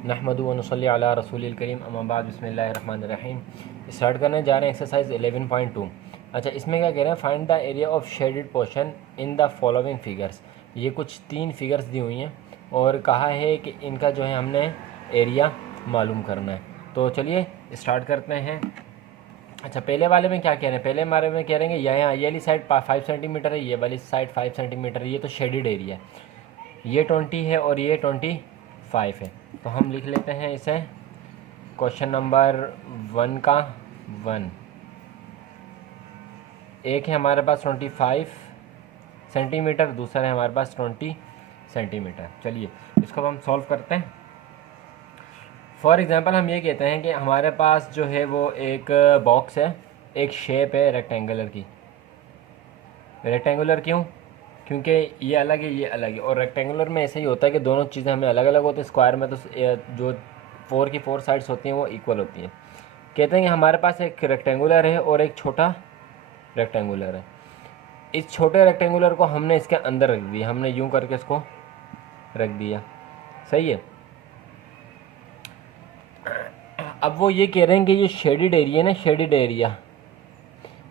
नहमदु व नसल्ली अला रसूलिल करीम अम्मा बाद बिस्मिल्लाहिर्रहमानिर्रहीम। स्टार्ट करने जा रहे हैं एक्सरसाइज 11.2। अच्छा, इसमें क्या कह रहे हैं, find the area of shaded portion in the following figures. ये कुछ 3 फिगर्स दी हुई हैं और कहा है कि इनका जो है हमने एरिया मालूम करना है। तो चलिए स्टार्ट करते हैं। अच्छा, पहले वाले में क्या कह रहे हैं, पहले हमारे में कह रहे हैं कि यहाँ ये वाली साइड 5 सेंटीमीटर है, ये वाली साइड 5 सेंटीमीटर है। ये तो शेडेड एरिया है, ये 20 है और ये 25 है। तो हम लिख लेते हैं इसे क्वेश्चन नंबर 1 का 1। एक है हमारे पास 25 सेंटीमीटर, दूसरा है हमारे पास 20 सेंटीमीटर। चलिए इसको हम सॉल्व करते हैं। फॉर एग्ज़ाम्पल हम ये कहते हैं कि हमारे पास जो है वो एक बॉक्स है, एक शेप है रेक्टेंगुलर की। रेक्टेंगुलर क्यों? क्योंकि ये अलग है, ये अलग है, और रेक्टेंगुलर में ऐसे ही होता है कि दोनों चीज़ें हमें अलग अलग होती हैं। स्क्वायर में तो जो 4 की 4 साइड्स होती हैं वो इक्वल होती हैं। कहते हैं कि हमारे पास एक रेक्टेंगुलर है और एक छोटा रेक्टेंगुलर है। इस छोटे रेक्टेंगुलर को हमने इसके अंदर रख दिया, हमने यूं करके इसको रख दिया, सही है। अब वो ये कह रहे हैं कि ये शेडेड एरिया ना, शेडेड एरिया,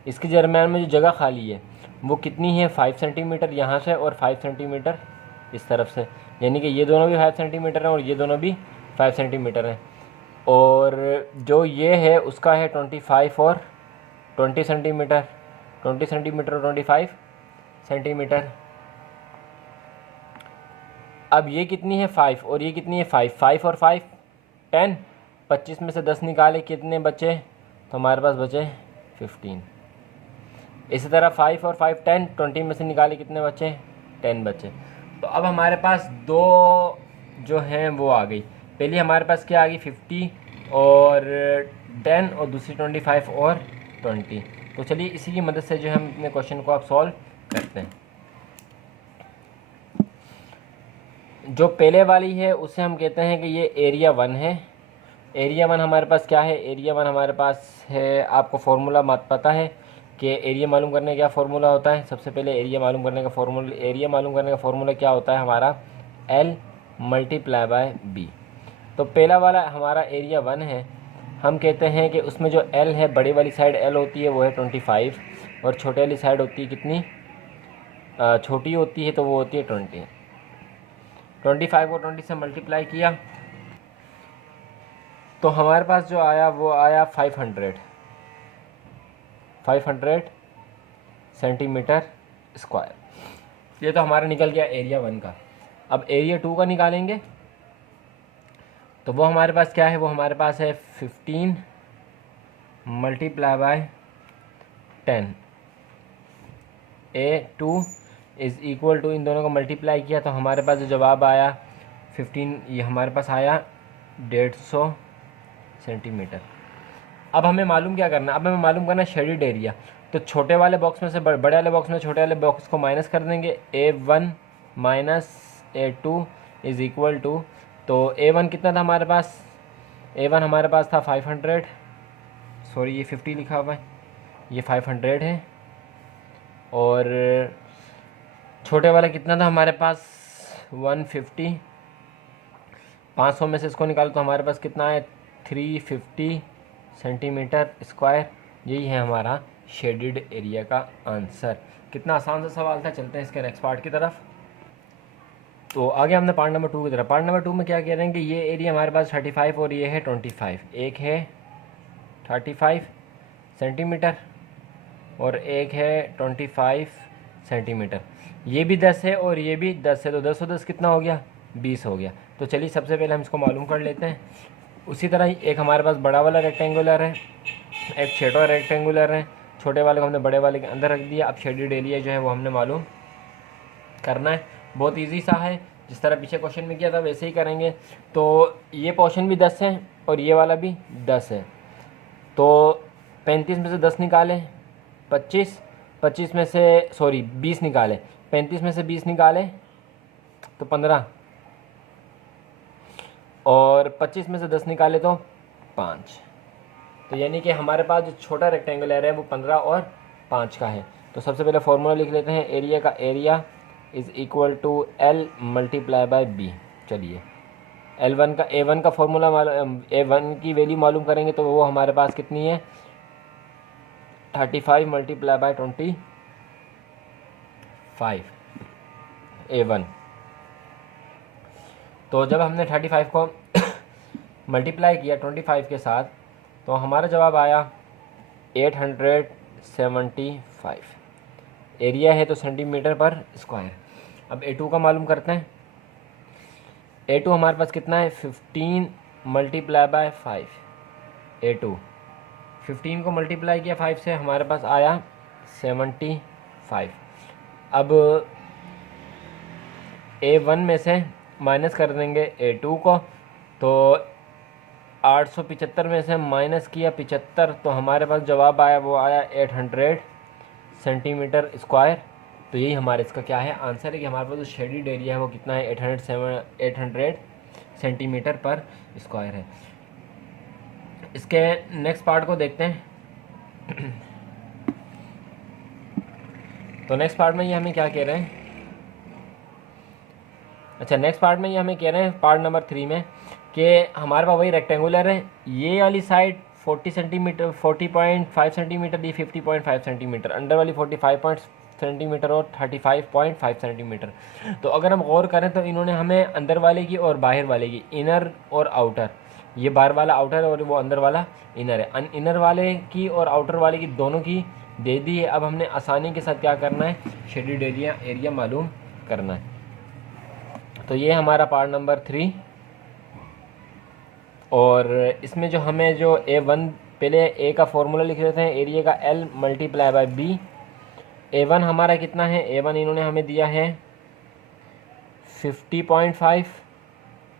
इसके दरम्यान में जो जगह खाली है वो कितनी है, 5 सेंटीमीटर यहाँ से और 5 सेंटीमीटर इस तरफ से, यानी कि ये दोनों भी 5 सेंटीमीटर हैं और ये दोनों भी 5 सेंटीमीटर हैं। और जो ये है उसका है 25 और 20 सेंटीमीटर, 20 सेंटीमीटर और 25 सेंटीमीटर। अब ये कितनी है, 5 और ये कितनी है, 5, 5 और 5 10, 25 में से 10 निकाले कितने बचे, तो हमारे पास बचे 15। इसी तरह 5 और 5 10, 20 में से निकाले कितने बचे, 10 बचे। तो अब हमारे पास दो जो हैं वो आ गई। पहली हमारे पास क्या आ गई, 50 और 10, और दूसरी 25 और 20। तो चलिए इसी की मदद से जो हम अपने क्वेश्चन को आप सॉल्व करते हैं। जो पहले वाली है उसे हम कहते हैं कि ये एरिया 1 है। एरिया 1 हमारे पास क्या है, एरिया 1 हमारे पास है, आपको फार्मूला मत पता है कि एरिया मालूम करने का क्या फार्मूला होता है। सबसे पहले एरिया मालूम करने का फार्मूला क्या होता है हमारा, L मल्टीप्लाई बाय B। तो पहला वाला हमारा एरिया 1 है, हम कहते हैं कि उसमें जो L है, बड़ी वाली साइड L होती है वो है 25, और छोटी वाली साइड होती है कितनी, छोटी होती है तो वो होती है 20। 25 को 20 से मल्टीप्लाई किया तो हमारे पास जो आया वो आया 500 सेंटीमीटर स्क्वायर। ये तो हमारा निकल गया एरिया 1 का। अब एरिया 2 का निकालेंगे तो वो हमारे पास क्या है, वो हमारे पास है 15 multiply by 10। A2 is equal to, इन दोनों को मल्टीप्लाई किया तो हमारे पास जो जवाब आया 15, ये हमारे पास आया 150 सेंटीमीटर। अब हमें मालूम क्या करना, अब हमें मालूम करना शेडेड एरिया। तो छोटे वाले बॉक्स में से बड़े वाले बॉक्स में छोटे वाले बॉक्स को माइनस कर देंगे। A1 minus A2 is equal to, तो A1 कितना था हमारे पास, A1 हमारे पास था 500, सॉरी ये 50 लिखा हुआ है, ये 500 है। और छोटे वाला कितना था हमारे पास, 150। 500 में से इसको निकालो तो हमारे पास कितना है, 350 सेंटीमीटर स्क्वायर। यही है हमारा शेडेड एरिया का आंसर। कितना आसान सा सवाल था। चलते हैं इसके नेक्स्ट पार्ट की तरफ। तो आगे हमने पार्ट नंबर 2 की तरफ। पार्ट नंबर 2 में क्या कह रहे हैं कि ये एरिया हमारे पास 35 और ये है 25। एक है 35 सेंटीमीटर और एक है 25 सेंटीमीटर। ये भी 10 है और ये भी 10 है, तो 10 और 10 कितना हो गया, 20 हो गया। तो चलिए सबसे पहले हम इसको मालूम कर लेते हैं। उसी तरह ही एक हमारे पास बड़ा वाला रेक्टेंगुलर है, एक छोटा रेक्टेंगुलर है। छोटे वाले को हमने बड़े वाले के अंदर रख दिया। अब शेडेड एरिया जो है वो हमने मालूम करना है। बहुत इजी सा है, जिस तरह पीछे क्वेश्चन में किया था वैसे ही करेंगे। तो ये पोर्शन भी 10 है और ये वाला भी 10 है, तो 35 में से 10 निकाले 25, 25 में से सॉरी 20 निकाले, 35 में से 20 निकाले तो 15, और 25 में से 10 निकाले तो 5। तो यानी कि हमारे पास जो छोटा रेक्टेंगुलर है वो 15 और 5 का है। तो सबसे पहले फॉर्मूला लिख लेते हैं, एरिया का area is equal to L multiply by B। चलिए A1 का फॉर्मूला A1 की वैल्यू मालूम करेंगे तो वो हमारे पास कितनी है 35 मल्टीप्लाई बाय 25 A1। तो जब हमने 35 को मल्टीप्लाई किया 25 के साथ तो हमारा जवाब आया 875। एरिया है तो सेंटीमीटर पर स्क्वायर। अब A2 का मालूम करते हैं। A2 हमारे पास कितना है 15 मल्टीप्लाई बाय 5। A2 15 को मल्टीप्लाई किया 5 से हमारे पास आया 75। अब A1 में से माइनस कर देंगे A2 को, तो 875 में से माइनस किया 75 तो हमारे पास जवाब आया वो आया 800 सेंटीमीटर स्क्वायर। तो यही हमारे इसका क्या है आंसर है कि हमारे पास जो शेडिड एरिया है वो कितना है 800 सेंटीमीटर पर स्क्वायर है। इसके नेक्स्ट पार्ट को देखते हैं। तो नेक्स्ट पार्ट में ये हमें क्या कह रहे हैं, अच्छा नेक्स्ट पार्ट में ये हमें कह रहे हैं पार्ट नंबर 3 में कि हमारे पास वही रेक्टेंगुलर है, ये वाली साइड 40 सेंटीमीटर 40.5 सेंटीमीटर दी 50.5 सेंटीमीटर, अंडर वाली 45 सेंटीमीटर और 35.5 सेंटीमीटर। तो अगर हम गौर करें तो इन्होंने हमें अंदर वाले की और बाहर वाले की, इनर और आउटर, ये बाहर वाला आउटर है और वो अंदर वाला इनर है, इनर वाले की और आउटर वाले की दोनों की दे दी है। अब हमने आसानी के साथ क्या करना है शेडिड एरिया मालूम करना है। तो ये हमारा पार्ट नंबर 3। और इसमें जो हमें जो A1 पहले A का फॉर्मूला लिख लेते हैं, एरिया का L multiply by B। A1 हमारा कितना है, A1 इन्होंने हमें दिया है 50.5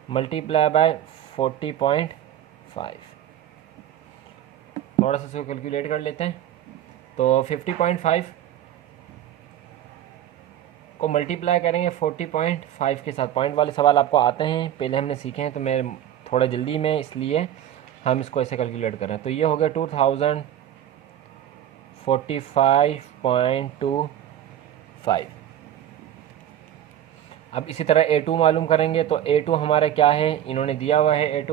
मल्टीप्लाई बाय 40.5। थोड़ा सा इसको कैलकुलेट कर लेते हैं। तो 50.5 को मल्टीप्लाई करेंगे 40.5 के साथ। पॉइंट वाले सवाल आपको आते हैं, पहले हमने सीखे हैं तो मैं थोड़ा जल्दी में इसलिए हम इसको ऐसे कैलकुलेट कर रहे हैं। तो ये हो गया 2045.25। अब इसी तरह A2 मालूम करेंगे। तो A2 हमारा क्या है, इन्होंने दिया हुआ है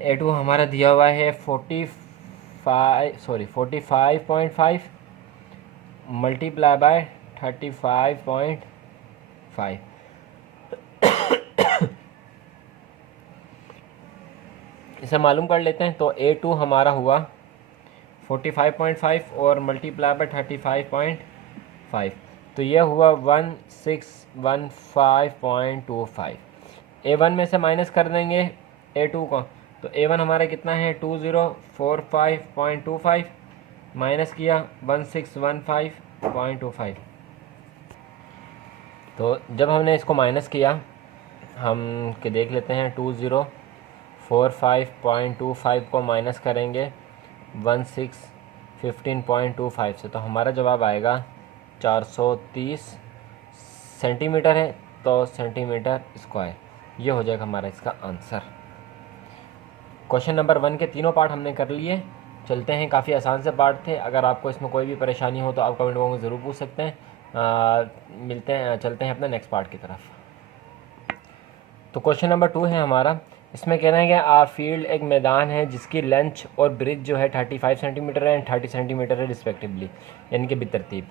A2 हमारा दिया हुआ है 45.5 मल्टीप्लाई बाय 35.5। इसे मालूम कर लेते हैं। तो A2 हमारा हुआ 45.5 और मल्टीप्लाई बाय 35.5, तो यह हुआ 1615.25। A1 में से माइनस कर देंगे A2 को, तो A1 हमारा कितना है 2045.25 माइनस किया 1615.25। तो जब हमने इसको माइनस किया हम के देख लेते हैं 2045.25 को माइनस करेंगे 1615.25 से, तो हमारा जवाब आएगा 430 सेंटीमीटर है, तो सेंटीमीटर स्क्वायर। ये हो जाएगा हमारा इसका आंसर। क्वेश्चन नंबर 1 के तीनों पार्ट हमने कर लिए। चलते हैं, काफ़ी आसान से पार्ट थे। अगर आपको इसमें कोई भी परेशानी हो तो आप कमेंट बॉक्स में ज़रूर पूछ सकते हैं। चलते हैं अपने नेक्स्ट पार्ट की तरफ। तो क्वेश्चन नंबर 2 है हमारा। इसमें कहना है कि फील्ड एक मैदान है जिसकी लेंथ और ब्रिज जो है 35 सेंटीमीटर है एंड 30 सेंटीमीटर है रिस्पेक्टिवली, यानी कि बेतरतीब।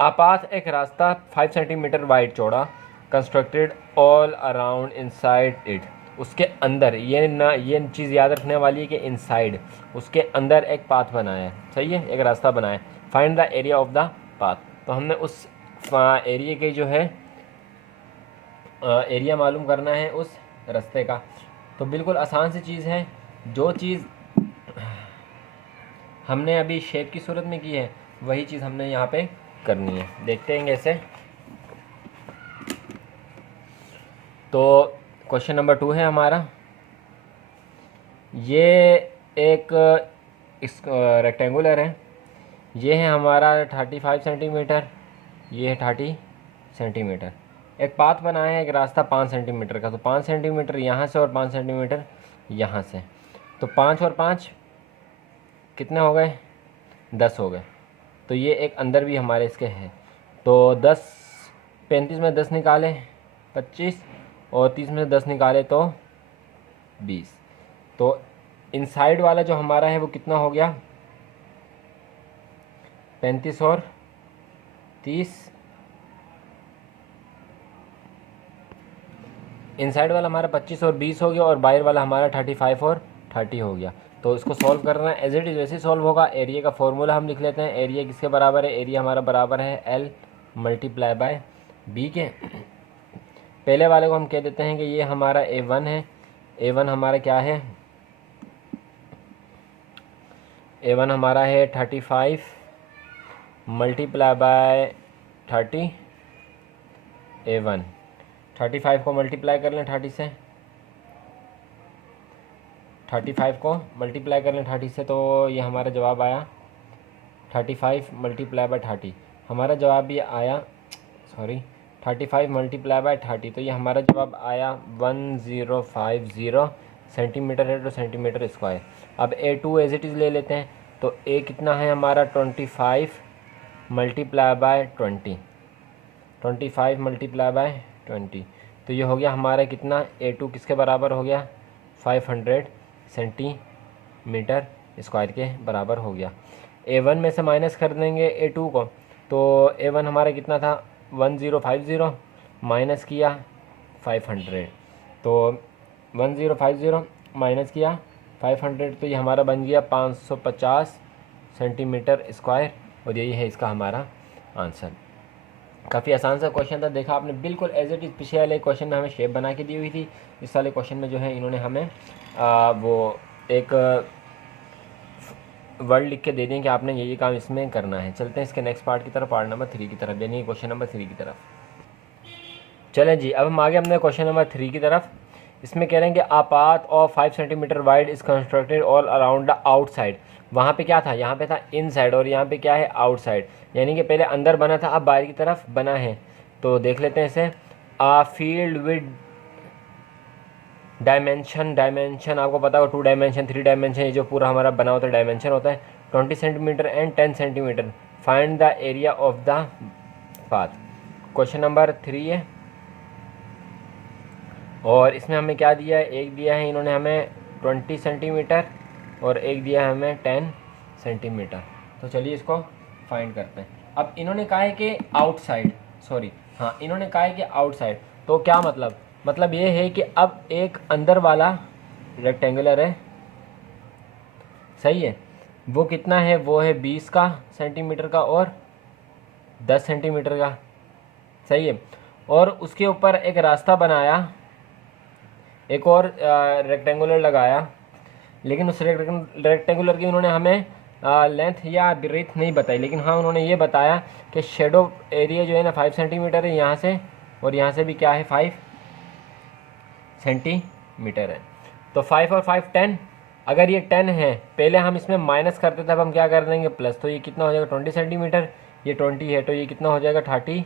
आपात एक रास्ता 5 सेंटीमीटर वाइड चौड़ा constructed all around inside it. उसके अंदर ये चीज़ याद रखने वाली है कि इनसाइड, उसके अंदर एक पाथ बनाया है, सही है, एक रास्ता बनाया है। Find the area of the path. तो हमने उस एरिया के जो है एरिया मालूम करना है उस रास्ते का। तो बिल्कुल आसान सी चीज़ है, जो चीज़ हमने अभी शेप की सूरत में की है वही चीज़ हमने यहाँ पे करनी है। देखते हैं कैसे। तो क्वेश्चन नंबर 2 है हमारा। ये एक रेक्टेंगुलर है, ये है हमारा 35 सेंटीमीटर, ये है 30 सेंटीमीटर। एक पाथ बनाया है, एक रास्ता 5 सेंटीमीटर का, तो 5 सेंटीमीटर यहाँ से और 5 सेंटीमीटर यहाँ से, तो 5 और 5 कितने हो गए 10 हो गए। तो ये एक अंदर भी हमारे इसके है, तो 10 35 में 10 निकालें 25 और 30 में से 10 निकाले तो 20। तो इनसाइड वाला जो हमारा है वो कितना हो गया, 35 और 30। इनसाइड वाला हमारा 25 और 20 हो गया और बाहर वाला हमारा 35 और 30 हो गया। तो इसको सॉल्व करना है, एज इट इज़ वैसे ही सॉल्व होगा। एरिया का फॉर्मूला हम लिख लेते हैं। एरिया किसके बराबर है, एरिया हमारा बराबर है L मल्टीप्लाई बाय B के। पहले वाले को हम कह देते हैं कि ये हमारा A1 है। A1 हमारा क्या है, A1 हमारा है 35 मल्टीप्लाई बाय 30। A1 35 को मल्टीप्लाई कर लें 30 से, 35 को मल्टीप्लाई कर लें 30 से, तो ये हमारा जवाब आया 35 मल्टीप्लाई बाय 30। हमारा जवाब ये आया 35 मल्टीप्लाई बाय 30, तो ये हमारा जवाब आया 1050 सेंटीमीटर है, तो सेंटीमीटर स्क्वायर। अब A2 एज इट इज़ ले लेते हैं। तो A कितना है हमारा 25 मल्टीप्लाई बाय 20, 25 मल्टीप्लाई बाय 20, तो ये हो गया हमारा कितना, A2 किसके बराबर हो गया, 500 सेंटीमीटर स्क्वायर के बराबर हो गया। A1 में से माइनस कर देंगे A2 को, तो A1 हमारा कितना था 1050, माइनस किया 500, तो 1050 माइनस किया 500, तो ये हमारा बन गया 550 सेंटीमीटर स्क्वायर, और यही है इसका हमारा आंसर। काफ़ी आसान सा क्वेश्चन था, देखा आपने, बिल्कुल एज इट इज़। पिछले वाले क्वेश्चन में हमें शेप बना के दी हुई थी, इस वाले क्वेश्चन में जो है इन्होंने हमें वो एक वर्ड लिख के दे दें कि आपने ये काम इसमें करना है। चलते हैं इसके नेक्स्ट पार्ट की तरफ, पार्ट नंबर 3 की तरफ, यानी क्वेश्चन नंबर 3 की तरफ। चलें जी, अब हम आगे हमने क्वेश्चन नंबर 3 की तरफ। इसमें कह रहे हैं कि a path of 5 centimetre wide is constructed all around the outside. वहाँ पे क्या था, यहाँ पे था इनसाइड, और यहाँ पे क्या है, आउटसाइड, यानी कि पहले अंदर बना था, अब बाहर की तरफ बना है। तो देख लेते हैं इसे। आ फील्ड विद डायमेंशन आपको पता होगा, 2 डायमेंशन 3 डायमेंशन, ये जो पूरा हमारा बना होता है डायमेंशन होता है 20 centimetre and 10 centimetre. Find the area of the path. Question number 3 है, और इसमें हमें क्या दिया है, एक दिया है इन्होंने हमें 20 सेंटीमीटर और एक दिया है हमें 10 सेंटीमीटर। तो चलिए इसको फाइंड करते हैं। अब इन्होंने कहा है कि आउटसाइड, इन्होंने कहा है कि आउटसाइड, तो क्या मतलब ये है कि अब एक अंदर वाला रेक्टेंगुलर है, सही है, वो कितना है, वो है 20 का सेंटीमीटर का और 10 सेंटीमीटर का, सही है। और उसके ऊपर एक रास्ता बनाया, एक और रेक्टेंगुलर लगाया, लेकिन उस रेक्टेंगुलर की उन्होंने हमें लेंथ या ब्रीथ नहीं बताई, लेकिन हाँ उन्होंने ये बताया कि शेडो एरिया जो है ना 5 सेंटीमीटर है यहाँ से, और यहाँ से भी क्या है 5 सेंटीमीटर है। तो 5 और 5 10, अगर ये 10 है, पहले हम इसमें माइनस करते थे, अब हम क्या कर देंगे प्लस, तो ये कितना हो जाएगा 20 सेंटीमीटर, ये 20 है, तो ये कितना हो जाएगा 30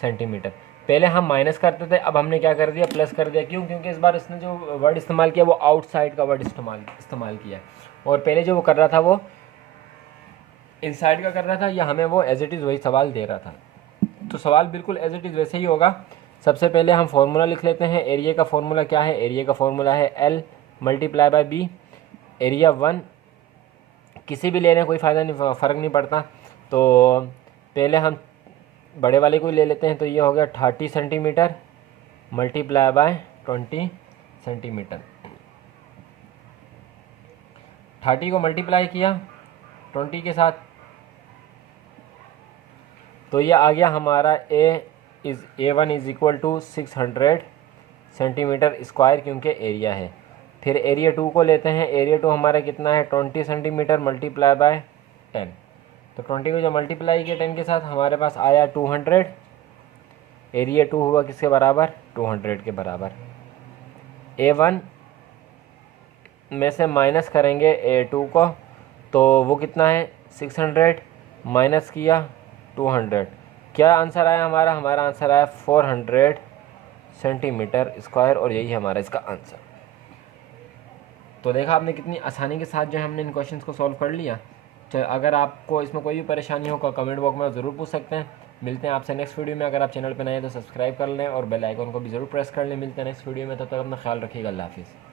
सेंटीमीटर। पहले हम माइनस करते थे, अब हमने क्या कर दिया, प्लस कर दिया। क्यों, क्योंकि इस बार इसने जो वर्ड इस्तेमाल किया वो आउटसाइड का वर्ड इस्तेमाल किया, और पहले जो वो कर रहा था वो इनसाइड का कर रहा था, या हमें वो एज इट इज़ वही सवाल दे रहा था। तो सवाल बिल्कुल एज इट इज़ वैसे ही होगा। सबसे पहले हम फार्मूला लिख लेते हैं। एरिया का फार्मूला क्या है, एरिया का फार्मूला है L multiply by B। Area 1 किसी भी ले लें, कोई फ़ायदा नहीं, फ़र्क नहीं पड़ता। तो पहले हम बड़े वाले को ले लेते हैं, तो ये हो गया 30 सेंटीमीटर मल्टीप्लाई बाय 20 सेंटीमीटर। 30 को मल्टीप्लाई किया 20 के साथ, तो ये आ गया हमारा A1 is equal to 600 centimetre square, क्योंकि एरिया है। फिर एरिया 2 को लेते हैं। एरिया 2 हमारा कितना है 20 सेंटीमीटर मल्टीप्लाई बाय 10, तो 20 को जो मल्टीप्लाई किया 10 के साथ, हमारे पास आया 200। एरिया 2 हुआ किसके बराबर, 200 के बराबर। A1 में से माइनस करेंगे A2 को, तो वो कितना है 600 माइनस किया 200, क्या आंसर आया हमारा आंसर आया 400 सेंटीमीटर स्क्वायर, और यही हमारा इसका आंसर। तो देखा आपने कितनी आसानी के साथ जो है हमने इन क्वेश्चंस को सॉल्व कर लिया। अगर आपको इसमें कोई भी परेशानी हो कमेंट बॉक्स में ज़रूर पूछ सकते हैं। मिलते हैं आपसे नेक्स्ट वीडियो में। अगर आप चैनल पर नए हैं तो सब्सक्राइब कर लें और बेल आइकन को भी ज़रूर प्रेस कर लें। मिलते हैं नेक्स्ट वीडियो में, तब तक अपना ख्याल रखिएगा। अल्लाह हाफिज़।